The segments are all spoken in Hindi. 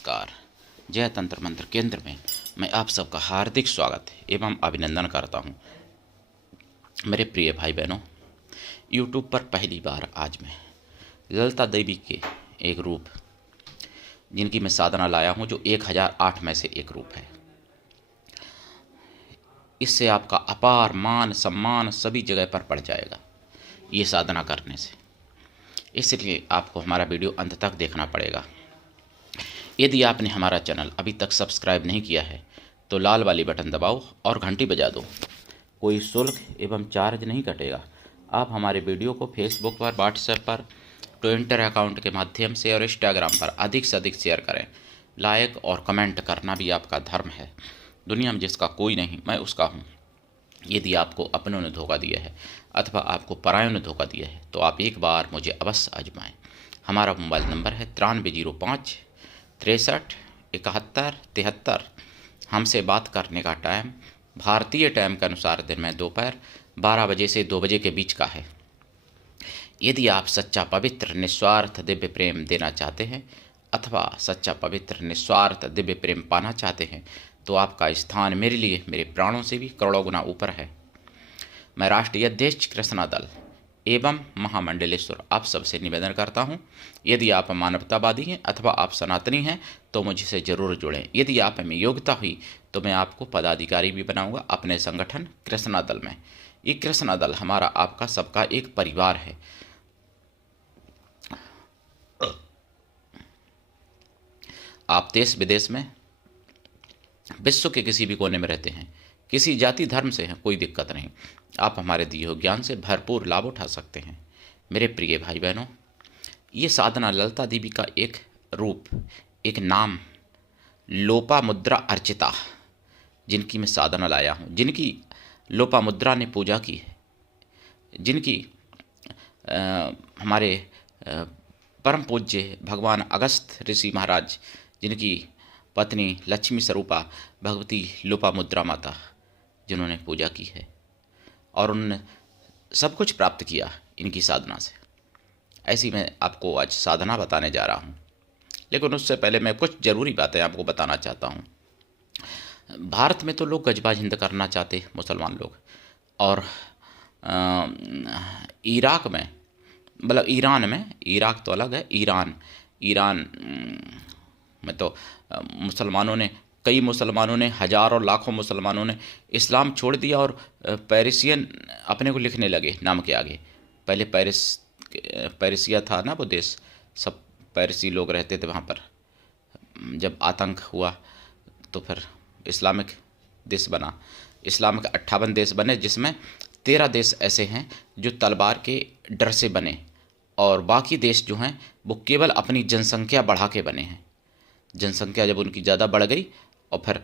नमस्कार। जय तंत्र मंत्र केंद्र में मैं आप सबका हार्दिक स्वागत एवं अभिनंदन करता हूं। मेरे प्रिय भाई बहनों, यूट्यूब पर पहली बार आज मैं ललिता देवी के एक रूप जिनकी मैं साधना लाया हूं, जो 1008 में से एक रूप है। इससे आपका अपार मान सम्मान सभी जगह पर बढ़ जाएगा ये साधना करने से। इसलिए आपको हमारा वीडियो अंत तक देखना पड़ेगा। यदि आपने हमारा चैनल अभी तक सब्सक्राइब नहीं किया है तो लाल वाली बटन दबाओ और घंटी बजा दो। कोई शुल्क एवं चार्ज नहीं कटेगा। आप हमारे वीडियो को फेसबुक पर, व्हाट्सएप पर, ट्विटर अकाउंट के माध्यम से और इंस्टाग्राम पर अधिक से अधिक शेयर करें। लाइक और कमेंट करना भी आपका धर्म है। दुनिया में जिसका कोई नहीं, मैं उसका हूँ। यदि आपको अपनों ने धोखा दिया है अथवा आपको परायों ने धोखा दिया है तो आप एक बार मुझे अवश्य आजमाएं। हमारा मोबाइल नंबर है 9305 63 71 73। हमसे बात करने का टाइम भारतीय टाइम के अनुसार दिन में दोपहर 12 बजे से 2 बजे के बीच का है। यदि आप सच्चा पवित्र निस्वार्थ दिव्य प्रेम देना चाहते हैं अथवा सच्चा पवित्र निस्वार्थ दिव्य प्रेम पाना चाहते हैं तो आपका स्थान मेरे लिए मेरे प्राणों से भी करोड़ों गुना ऊपर है। मैं राष्ट्रीय अध्यक्ष कृष्णा दल एवं महामंडलेश्वर आप सबसे निवेदन करता हूं, यदि आप मानवतावादी हैं अथवा आप सनातनी हैं तो मुझसे जरूर जुड़ें। यदि आप में योग्यता हुई तो मैं आपको पदाधिकारी भी बनाऊंगा अपने संगठन कृष्णा दल में। ये कृष्णा दल हमारा आपका सबका एक परिवार है। आप देश विदेश में, विश्व के किसी भी कोने में रहते हैं, किसी जाति धर्म से हैं, कोई दिक्कत नहीं। आप हमारे दिए हुए ज्ञान से भरपूर लाभ उठा सकते हैं। मेरे प्रिय भाई बहनों, ये साधना ललिता देवी का एक रूप, एक नाम लोपामुद्रा अर्चिता, जिनकी मैं साधना लाया हूँ, जिनकी लोपामुद्रा ने पूजा की है, जिनकी हमारे परम पूज्य भगवान अगस्त ऋषि महाराज, जिनकी पत्नी लक्ष्मी स्वरूपा भगवती लोपामुद्रा माता, जिन्होंने पूजा की है और उन्होंने सब कुछ प्राप्त किया इनकी साधना से। ऐसी मैं आपको आज साधना बताने जा रहा हूँ, लेकिन उससे पहले मैं कुछ ज़रूरी बातें आपको बताना चाहता हूँ। भारत में तो लोग गजबाज हिंद करना चाहते, मुसलमान लोग, और इराक में, मतलब ईरान में, इराक तो अलग है, ईरान में तो मुसलमानों ने, कई मुसलमानों ने, हजारों लाखों मुसलमानों ने इस्लाम छोड़ दिया और पेरिसियन अपने को लिखने लगे नाम के आगे। पहले पेरिसिया था ना वो देश, सब पेरिसी लोग रहते थे वहाँ पर। जब आतंक हुआ तो फिर इस्लामिक देश बना। इस्लामिक 58 देश बने, जिसमें 13 देश ऐसे हैं जो तलवार के डर से बने, और बाकी देश जो हैं वो केवल अपनी जनसंख्या बढ़ा के बने हैं। जनसंख्या जब उनकी ज़्यादा बढ़ गई और फिर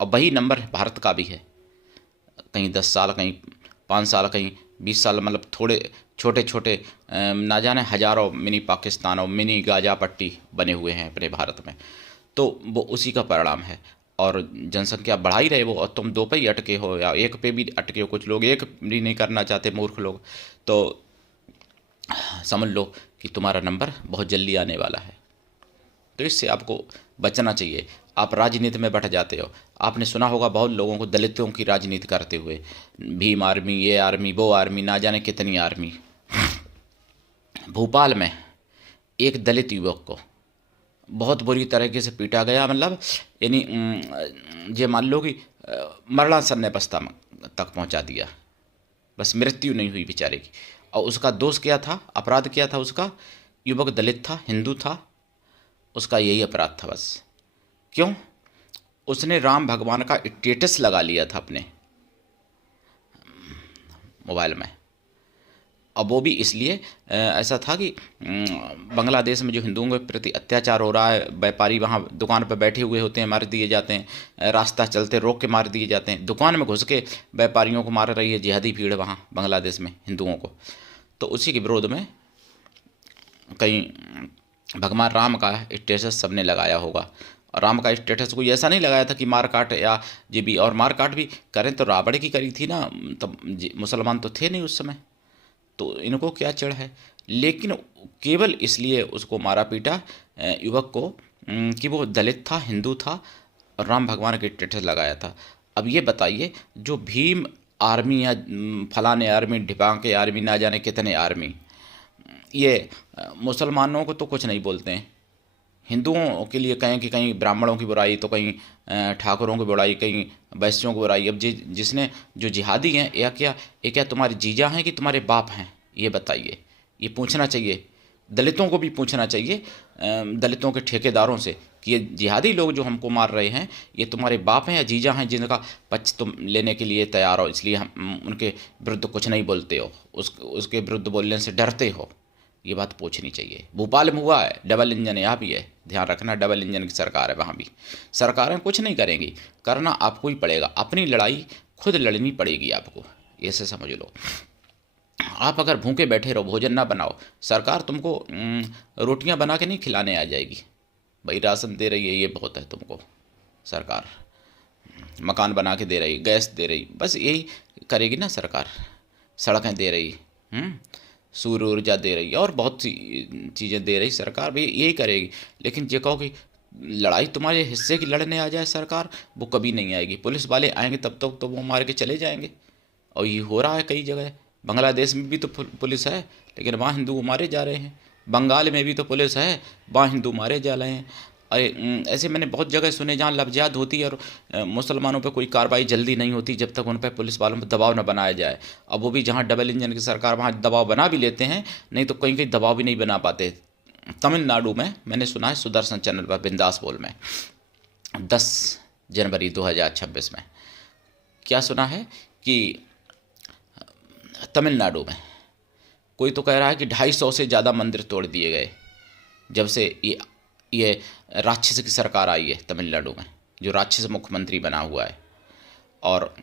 अब वही नंबर भारत का भी है। कहीं 10 साल, कहीं 5 साल, कहीं 20 साल, मतलब थोड़े छोटे छोटे ना जाने हजारों मिनी पाकिस्तान और मिनी गाजा पट्टी बने हुए हैं अपने भारत में। तो वो उसी का परिणाम है। और जनसंख्या बढ़ा ही रहे वो, और तुम 2 पे ही अटके हो या 1 पे भी अटके हो। कुछ लोग 1 भी नहीं करना चाहते, मूर्ख लोग। तो समझ लो कि तुम्हारा नंबर बहुत जल्दी आने वाला है। तो इससे आपको बचना चाहिए। आप राजनीति में बैठ जाते हो। आपने सुना होगा बहुत लोगों को दलितों की राजनीति करते हुए, भीम आर्मी, ये आर्मी, वो आर्मी, ना जाने कितनी आर्मी। भोपाल में एक दलित युवक को बहुत बुरी तरीके से पीटा गया, मतलब यानी ये मान लो कि मरणासन्न अवस्था तक पहुंचा दिया। बस मृत्यु नहीं हुई बेचारे की। और उसका दोष क्या था, अपराध क्या था उसका? युवक दलित था, हिंदू था, उसका यही अपराध था बस। क्यों? उसने राम भगवान का स्टेटस लगा लिया था अपने मोबाइल में। अब वो भी इसलिए ऐसा था कि बांग्लादेश में जो हिंदुओं के प्रति अत्याचार हो रहा है, व्यापारी वहाँ दुकान पर बैठे हुए होते हैं, मार दिए जाते हैं, रास्ता चलते रोक के मार दिए जाते हैं, दुकान में घुस के व्यापारियों को मार रही है जिहादी भीड़ वहाँ बांग्लादेश में हिंदुओं को। तो उसी के विरोध में कहीं भगवान राम का स्टेटस सबने लगाया होगा। और राम का स्टेटस कोई ऐसा नहीं लगाया था कि मार काट या जी भी, और मार काट भी करें तो रावण की करी थी ना, तब मुसलमान तो थे नहीं उस समय, तो इनको क्या चिढ़ है। लेकिन केवल इसलिए उसको मारा पीटा युवक को कि वो दलित था, हिंदू था और राम भगवान के स्टेटस लगाया था। अब ये बताइए, जो भीम आर्मी या फलाने आर्मी, ढिपाके आर्मी, ना जाने कितने आर्मी, ये मुसलमानों को तो कुछ नहीं बोलते हैं। हिंदुओं के लिए कहें कि कहीं ब्राह्मणों की बुराई, तो कहीं ठाकुरों की बुराई, कहीं वैश्यों की बुराई। अब जिसने जो जिहादी हैं, या क्या ये क्या तुम्हारे जीजा हैं कि तुम्हारे बाप हैं? ये बताइए। ये पूछना चाहिए, दलितों को भी पूछना चाहिए, दलितों के ठेकेदारों से, कि ये जिहादी लोग जो हमको मार रहे हैं, ये तुम्हारे बाप हैं या जीजा हैं जिनका पक्ष तुम लेने के लिए तैयार हो, इसलिए हम उनके विरुद्ध कुछ नहीं बोलते हो, उसके विरुद्ध बोलने से डरते हो? ये बात पूछनी चाहिए। भोपाल में हुआ है, डबल इंजन यहाँ भी है, ध्यान रखना, डबल इंजन की सरकार है वहाँ भी। सरकारें कुछ नहीं करेंगी, करना आपको ही पड़ेगा, अपनी लड़ाई खुद लड़नी पड़ेगी आपको, ऐसे समझ लो। आप अगर भूखे बैठे रहो, भोजन ना बनाओ, सरकार तुमको रोटियां बना के नहीं खिलाने आ जाएगी। भाई राशन दे रही है, ये बहुत है तुमको, सरकार मकान बना के दे रही, गैस दे रही, बस यही करेगी ना सरकार। सड़कें दे रही, सूर्य ऊर्जा दे रही है, और बहुत सी चीज़ें दे रही सरकार, भी यही करेगी। लेकिन जो कहो कि लड़ाई तुम्हारे हिस्से की लड़ने आ जाए सरकार, वो कभी नहीं आएगी। पुलिस वाले आएंगे तब तक तो वो मार के चले जाएंगे, और ये हो रहा है कई जगह। बांग्लादेश में भी तो पुलिस है, लेकिन वहाँ हिंदू मारे जा रहे हैं। बंगाल में भी तो पुलिस है, वहाँ हिंदू मारे जा रहे हैं। ऐसे मैंने बहुत जगह सुने जहाँ लफ्ज़ियात होती है और मुसलमानों पे कोई कार्रवाई जल्दी नहीं होती जब तक उन पर पुलिस वालों पर दबाव न बनाया जाए। अब वो भी जहाँ डबल इंजन की सरकार, वहाँ दबाव बना भी लेते हैं, नहीं तो कहीं कहीं दबाव भी नहीं बना पाते। तमिलनाडु में मैंने सुना है, सुदर्शन चैनल पर बिंदास बोल में 10 जनवरी 2026 में क्या सुना है कि तमिलनाडु में कोई तो कह रहा है कि 250 से ज़्यादा मंदिर तोड़ दिए गए जब से ये राक्षस की सरकार आई है तमिलनाडु में, जो राक्षस मुख्यमंत्री बना हुआ है। और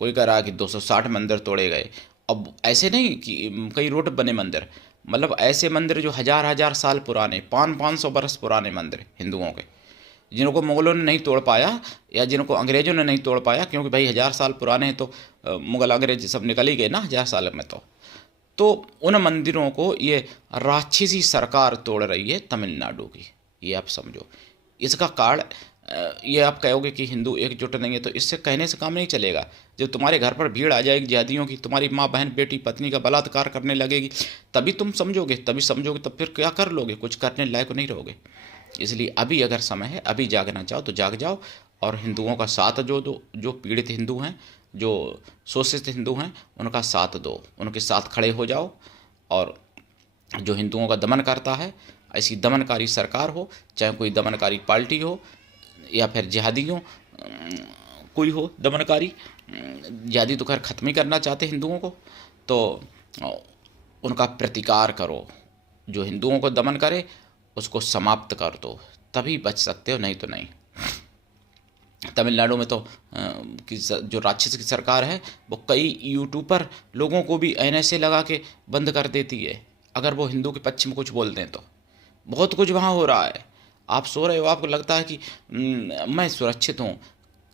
कोई कह रहा है कि 260 मंदिर तोड़े गए। अब ऐसे नहीं कि कई रोड बने मंदिर, मतलब ऐसे मंदिर जो हजार हजार साल पुराने, 500 बरस पुराने मंदिर हिंदुओं के, जिनको मुगलों ने नहीं तोड़ पाया या जिनको अंग्रेज़ों ने नहीं तोड़ पाया, क्योंकि भाई 1000 साल पुराने हैं तो मुगल अंग्रेज सब निकल ही गए ना 1000 साल में। तो उन मंदिरों को ये राक्षसी सरकार तोड़ रही है तमिलनाडु की, ये आप समझो। इसका कारण ये आप कहोगे कि हिंदू एकजुट नहीं है, तो इससे कहने से काम नहीं चलेगा। जब तुम्हारे घर पर भीड़ आ जाएगी जिहादियों की, तुम्हारी माँ बहन बेटी पत्नी का बलात्कार करने लगेगी, तभी तुम समझोगे, तभी समझोगे, तब फिर क्या कर लोगे? कुछ करने लायक नहीं रहोगे। इसलिए अभी अगर समय है, अभी जागना चाहो तो जाग जाओ, और हिंदुओं का साथ जो पीड़ित हिंदू हैं, जो शोषित हिंदू हैं, उनका साथ दो, उनके साथ खड़े हो जाओ। और जो हिंदुओं का दमन करता है, ऐसी दमनकारी सरकार हो, चाहे कोई दमनकारी पार्टी हो या फिर जिहादी हो, कोई हो दमनकारी, जिहादी तो खैर ख़त्म ही करना चाहते हिंदुओं को, तो उनका प्रतिकार करो। जो हिंदुओं को दमन करे उसको समाप्त कर दो, तभी बच सकते हो, नहीं तो नहीं। तमिलनाडु में तो जो राक्षस की सरकार है, वो कई यूट्यूबर लोगों को भी एनएसए लगा के बंद कर देती है अगर वो हिंदू के पक्ष में कुछ बोलते हैं। तो बहुत कुछ वहाँ हो रहा है। आप सो रहे हो, आपको लगता है कि मैं सुरक्षित हूँ।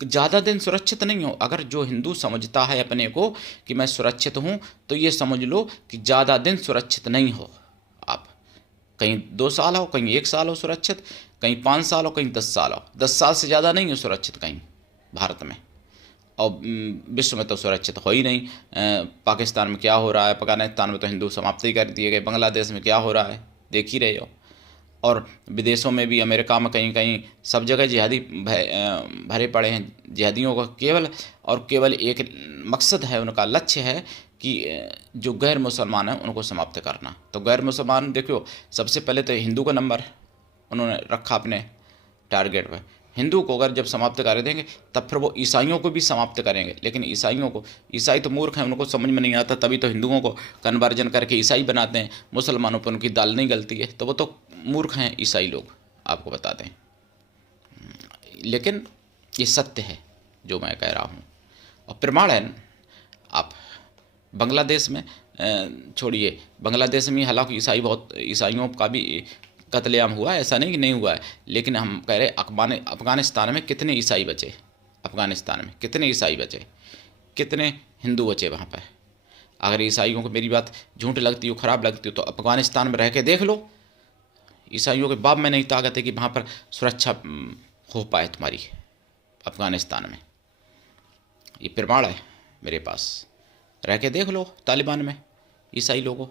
ज़्यादा दिन सुरक्षित नहीं हो। अगर जो हिंदू समझता है अपने को कि मैं सुरक्षित हूँ, तो ये समझ लो कि ज़्यादा दिन सुरक्षित नहीं हो आप। कहीं 2 साल हो, कहीं 1 साल हो सुरक्षित, कहीं 5 साल हो, कहीं 10 साल हो। 10 साल से ज़्यादा नहीं हो सुरक्षित कहीं भारत में, और विश्व में तो सुरक्षित हो ही नहीं। पाकिस्तान में क्या हो रहा है, अफगानिस्तान में तो हिंदू समाप्त ही कर दिए गए, बांग्लादेश में क्या हो रहा है देख ही रहे हो। और विदेशों में भी, अमेरिका में कहीं कहीं सब जगह जिहादी भरे पड़े हैं। जिहादियों का केवल और केवल एक मकसद है, उनका लक्ष्य है कि जो गैर मुसलमान हैं उनको समाप्त करना। तो गैर मुसलमान देखो, सबसे पहले तो हिंदू का नंबर उन्होंने रखा अपने टारगेट पर। हिंदू को अगर जब समाप्त कर देंगे, तब फिर वो ईसाइयों को भी समाप्त करेंगे। लेकिन ईसाई तो मूर्ख हैं, उनको समझ में नहीं आता, तभी तो हिंदुओं को कन्वर्जन करके ईसाई बनाते हैं। मुसलमानों पर उनकी दाल नहीं गलती है, तो वो तो मूर्ख हैं ईसाई लोग, आपको बता दें। लेकिन ये सत्य है जो मैं कह रहा हूँ, और प्रमाण है। आप बांग्लादेश में छोड़िए, बांग्लादेश में हालांकि ईसाइयों का भी कत्लेआम हुआ है, ऐसा नहीं कि नहीं हुआ है, लेकिन हम कह रहे अफगानिस्तान में कितने ईसाई बचे, अफगानिस्तान में कितने ईसाई बचे, कितने हिंदू बचे वहाँ पर। अगर ईसाइयों को मेरी बात झूठ लगती हो, ख़राब लगती हो, तो अफगानिस्तान में रह के देख लो, ईसाइयों के बाप में नहीं ताकत है कि वहाँ पर सुरक्षा हो पाए तुम्हारी अफ़गानिस्तान में। ये प्रमाण है मेरे पास, रह के देख लो तालिबान में ईसाई लोगों,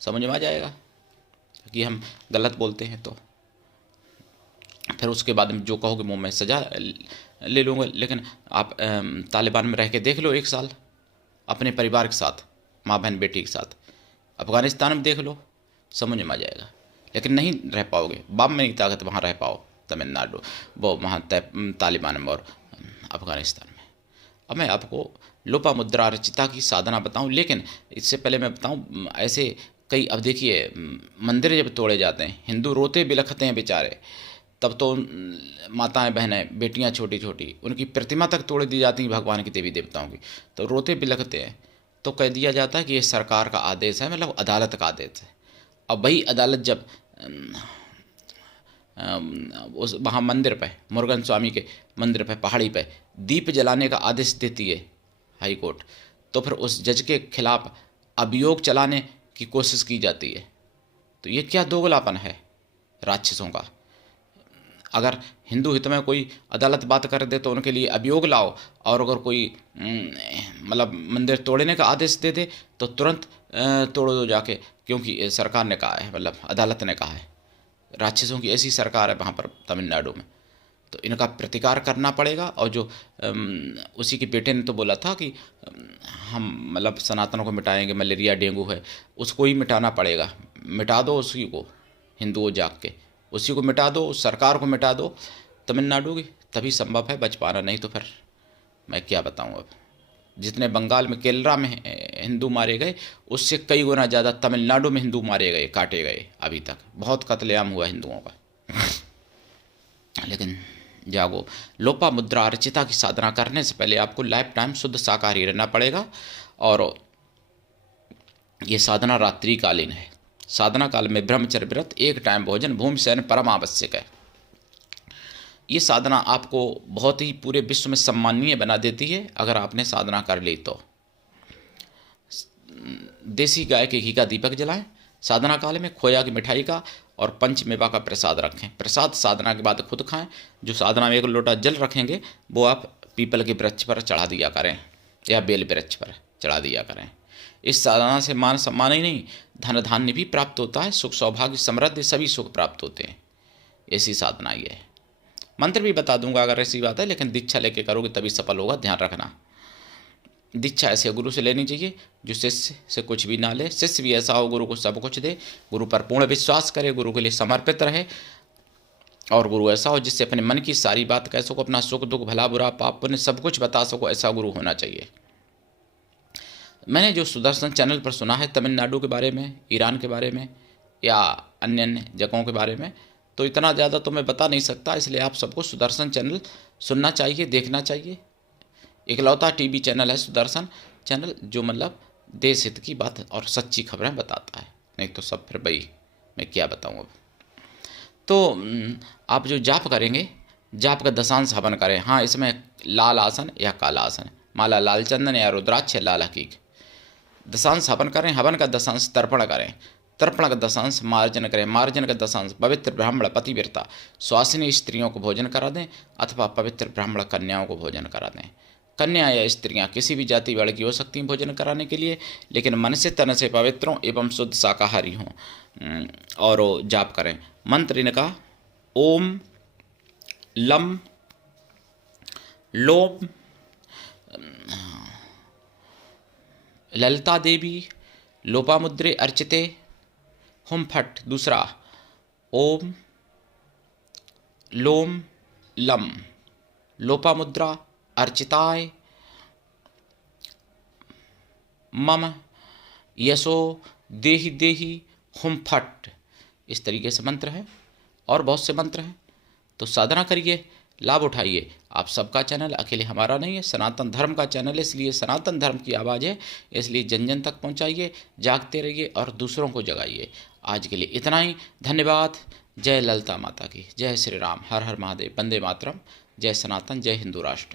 समझ में आ जाएगा कि हम गलत बोलते हैं। तो फिर उसके बाद में जो कहोगे मुँह में सजा ले लूँगा। लेकिन आप तालिबान में रह के देख लो 1 साल अपने परिवार के साथ, माँ बहन बेटी के साथ, अफ़गानिस्तान में देख लो, समझ में आ जाएगा। लेकिन नहीं रह पाओगे, बाप में नहीं ताकत वहाँ रह पाओ तमिलनाडु, वो वहाँ तालिबान में और अफ़गानिस्तान में। अब मैं आपको लोपामुद्रा अर्चिता की साधना बताऊं, लेकिन इससे पहले मैं बताऊं ऐसे कई, अब देखिए मंदिर जब तोड़े जाते हैं हिंदू रोते बिलखते हैं बेचारे, तब तो माताएं बहनें बेटियां छोटी छोटी उनकी प्रतिमा तक तोड़ दी जाती हैं भगवान की देवी देवताओं की, तो रोते बिलखते हैं। तो कह दिया जाता है कि ये सरकार का आदेश है, मतलब अदालत का आदेश है। अब वही अदालत जब उस वहाँ मंदिर पे, मुरुगन स्वामी के मंदिर पे पहाड़ी पे दीप जलाने का आदेश देती है हाई कोर्ट, तो फिर उस जज के खिलाफ अभियोग चलाने की कोशिश की जाती है। तो ये क्या दोगलापन है राक्षसों का। अगर हिंदू हित में कोई अदालत बात कर दे तो उनके लिए अभियोग लाओ, और अगर कोई मतलब मंदिर तोड़ने का आदेश दे दे तो तुरंत तोड़ दो जाके, क्योंकि सरकार ने कहा है, मतलब अदालत ने कहा है। राक्षसों की ऐसी सरकार है वहाँ पर तमिलनाडु में, तो इनका प्रतिकार करना पड़ेगा। और जो उसी के बेटे ने तो बोला था कि हम मतलब सनातनों को मिटाएंगे, मलेरिया डेंगू है उसको ही मिटाना पड़ेगा, मिटा दो उसी को, हिंदुओं जाग के उसी को मिटा दो, सरकार को मिटा दो तमिलनाडु की, तभी संभव है बच पाना। नहीं तो फिर मैं क्या बताऊं। अब जितने बंगाल में केरला में हिंदू मारे गए उससे कई गुना ज़्यादा तमिलनाडु में हिंदू मारे गए, काटे गए। अभी तक बहुत कत्लेआम हुआ हिंदुओं का। लेकिन जागो, लोपामुद्रा अर्चिता की साधना करने से पहले आपको लाइफ टाइम शुद्ध शाकाहारी रहना पड़ेगा। और ये साधना रात्रिकालीन है। साधना काल में ब्रह्मचर्य व्रत, 1 टाइम भोजन, भूमि शयन परम आवश्यक है। ये साधना आपको बहुत ही पूरे विश्व में सम्माननीय बना देती है अगर आपने साधना कर ली तो। देसी गाय के घी का दीपक जलाएं, साधना काल में खोया की मिठाई का और पंचमेवा का प्रसाद रखें। प्रसाद साधना के बाद खुद खाएं। जो साधना में 1 लोटा जल रखेंगे वो आप पीपल के वृक्ष पर चढ़ा दिया करें या बेल वृक्ष पर चढ़ा दिया करें। इस साधना से मान सम्मान ही नहीं, धन धान्य भी प्राप्त होता है, सुख सौभाग्य समृद्धि सभी सुख प्राप्त होते हैं। ऐसी साधना ये है। मंत्र भी बता दूंगा अगर ऐसी बात है, लेकिन दीक्षा लेके करोगे तभी सफल होगा, ध्यान रखना। दीक्षा ऐसे गुरु से लेनी चाहिए जो शिष्य से कुछ भी ना ले, शिष्य भी ऐसा हो गुरु को सब कुछ दे, गुरु पर पूर्ण विश्वास करे, गुरु के लिए समर्पित रहे। और गुरु ऐसा हो जिससे अपने मन की सारी बात कह सको, अपना सुख दुख भला बुरा पाप पुण्य सब कुछ बता सको, ऐसा गुरु होना चाहिए। मैंने जो सुदर्शन चैनल पर सुना है तमिलनाडु के बारे में, ईरान के बारे में या अन्य अन्य जगहों के बारे में, तो इतना ज़्यादा तो मैं बता नहीं सकता। इसलिए आप सबको सुदर्शन चैनल सुनना चाहिए, देखना चाहिए। इकलौता टीवी चैनल है सुदर्शन चैनल जो मतलब देश हित की बात और सच्ची खबरें बताता है। नहीं तो सब फिर भाई मैं क्या बताऊँ अब। तो आप जो जाप करेंगे, जाप का दशांश हवन करें। हाँ, इसमें लाल आसन या काला आसन, माला लाल चंदन या रुद्राक्ष या लाल हकीक, दशांश हवन करें। हवन का दशांश तर्पण करें, तर्पण का दशांश मार्जन करें, मार्जन का दशांश पवित्र ब्राह्मण पतिव्रता स्वासिनी स्त्रियों को भोजन करा दें अथवा पवित्र ब्राह्मण कन्याओं को भोजन करा दें। कन्या या स्त्रियां किसी भी जाति वर्ग की हो सकती हैं भोजन कराने के लिए, लेकिन मन से तन से पवित्र हों एवं शुद्ध शाकाहारी हों और जाप करें। मंत्र इनका ओम लम लोम ललिता देवी लोपामुद्रे अर्चिते हुम फट। दूसरा ओम लोम लम लोपामुद्रा अर्चिताय मम यशो देहि देहि हुम फट। इस तरीके से मंत्र है और बहुत से मंत्र हैं। तो साधना करिए, लाभ उठाइए। आप सबका चैनल अकेले हमारा नहीं है, सनातन धर्म का चैनल है, इसलिए सनातन धर्म की आवाज़ है, इसलिए जन जन तक पहुंचाइए, जागते रहिए और दूसरों को जगाइए। आज के लिए इतना ही, धन्यवाद। जय ललिता माता की, जय श्री राम, हर हर महादेव, वंदे मातरम, जय सनातन, जय हिंदू राष्ट्र।